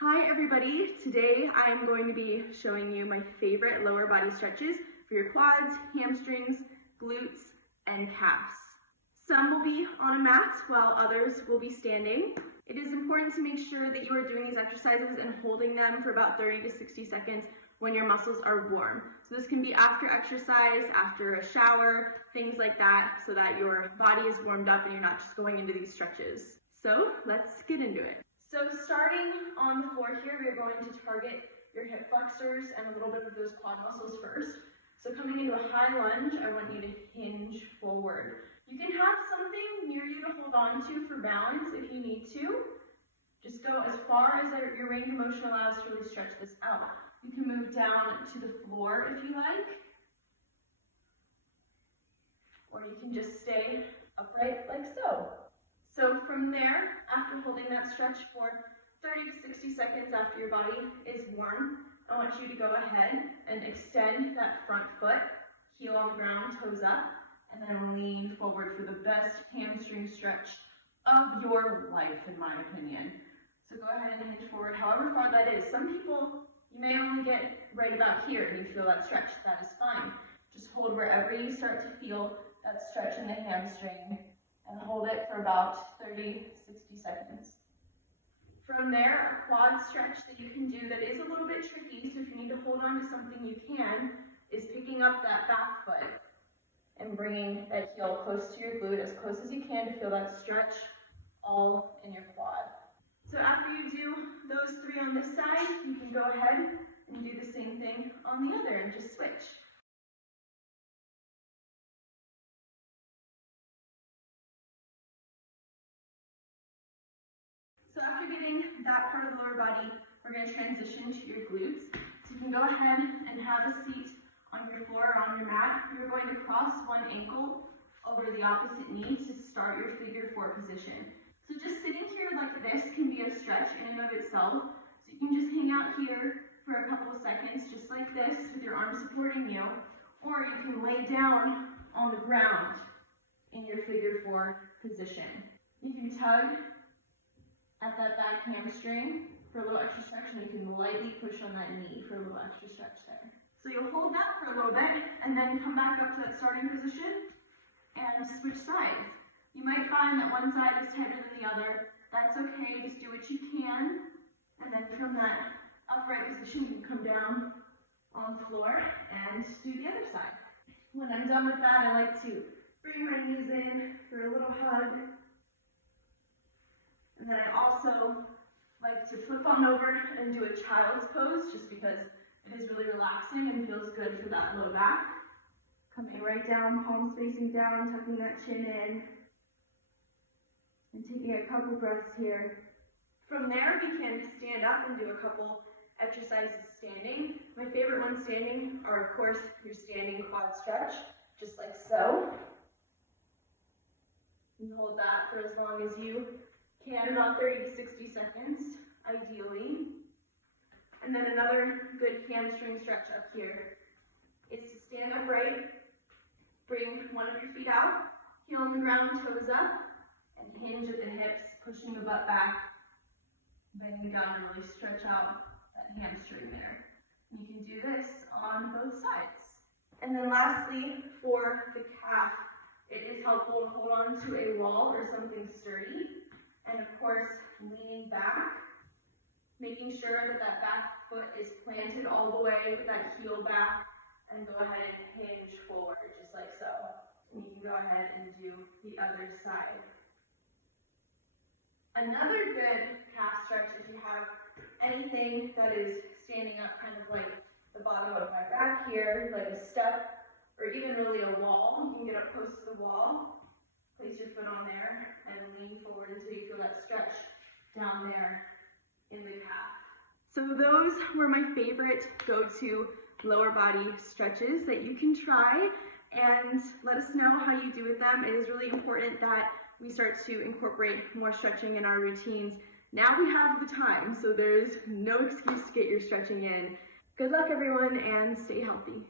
Hi everybody, today I'm going to be showing you my favorite lower body stretches for your quads, hamstrings, glutes, and calves. Some will be on a mat while others will be standing. It is important to make sure that you are doing these exercises and holding them for about 30 to 60 seconds when your muscles are warm. So this can be after exercise, after a shower, things like that, so that your body is warmed up and you're not just going into these stretches. So let's get into it. So starting on the floor here, we're going to target your hip flexors and a little bit of those quad muscles first. So coming into a high lunge, I want you to hinge forward. You can have something near you to hold on to for balance if you need to. Just go as far as your range of motion allows to really stretch this out. You can move down to the floor if you like, or you can just stay upright like so. So from there, after holding that stretch for 30 to 60 seconds after your body is warm, I want you to go ahead and extend that front foot, heel on the ground, toes up, and then lean forward for the best hamstring stretch of your life, in my opinion. So go ahead and hinge forward, however far that is. Some people, you may only get right about here and you feel that stretch. That is fine. Just hold wherever you start to feel that stretch in the hamstring, and hold it for about 30, 60 seconds. From there, a quad stretch that you can do that is a little bit tricky, so if you need to hold on to something you can, is picking up that back foot and bringing that heel close to your glute, as close as you can to feel that stretch all in your quad. So after you do those three on this side, you can go ahead and do the same thing on the other and just switch. So after getting that part of the lower body, we're going to transition to your glutes. So you can go ahead and have a seat on your floor or on your mat. You're going to cross one ankle over the opposite knee to start your figure four position. So just sitting here like this can be a stretch in and of itself. So you can just hang out here for a couple of seconds, just like this, with your arms supporting you. Or you can lay down on the ground in your figure four position. You can tug at that back hamstring for a little extra stretch, and you can lightly push on that knee for a little extra stretch there. So you'll hold that for a little bit and then come back up to that starting position and switch sides. You might find that one side is tighter than the other. That's okay, just do what you can. And then from that upright position, you can come down on the floor and do the other side. When I'm done with that, I like to bring my knees in for a little hug. And then I also like to flip on over and do a child's pose, just because it is really relaxing and feels good for that low back. Coming right down, palms facing down, tucking that chin in, and taking a couple breaths here. From there, we can stand up and do a couple exercises standing. My favorite ones standing are, of course, your standing quad stretch, just like so. You hold that for as long as you can, about 30 to 60 seconds, ideally. And then another good hamstring stretch up here is to stand upright, bring one of your feet out, heel on the ground, toes up, and hinge at the hips, pushing the butt back, bending down to really stretch out that hamstring there. You can do this on both sides. And then lastly, for the calf, it is helpful to hold on to a wall or something sturdy. And of course, leaning back, making sure that that back foot is planted all the way with that heel back, and go ahead and hinge forward, just like so. And you can go ahead and do the other side. Another good calf stretch, if you have anything that is standing up kind of like the bottom of my back here, like a step, or even really a wall, you can get up close to the wall. Place your foot on there and lean forward until you feel that stretch down there in the calf. So those were my favorite go-to lower body stretches that you can try, and let us know how you do with them. It is really important that we start to incorporate more stretching in our routines. Now we have the time, so there's no excuse to get your stretching in. Good luck everyone, and stay healthy.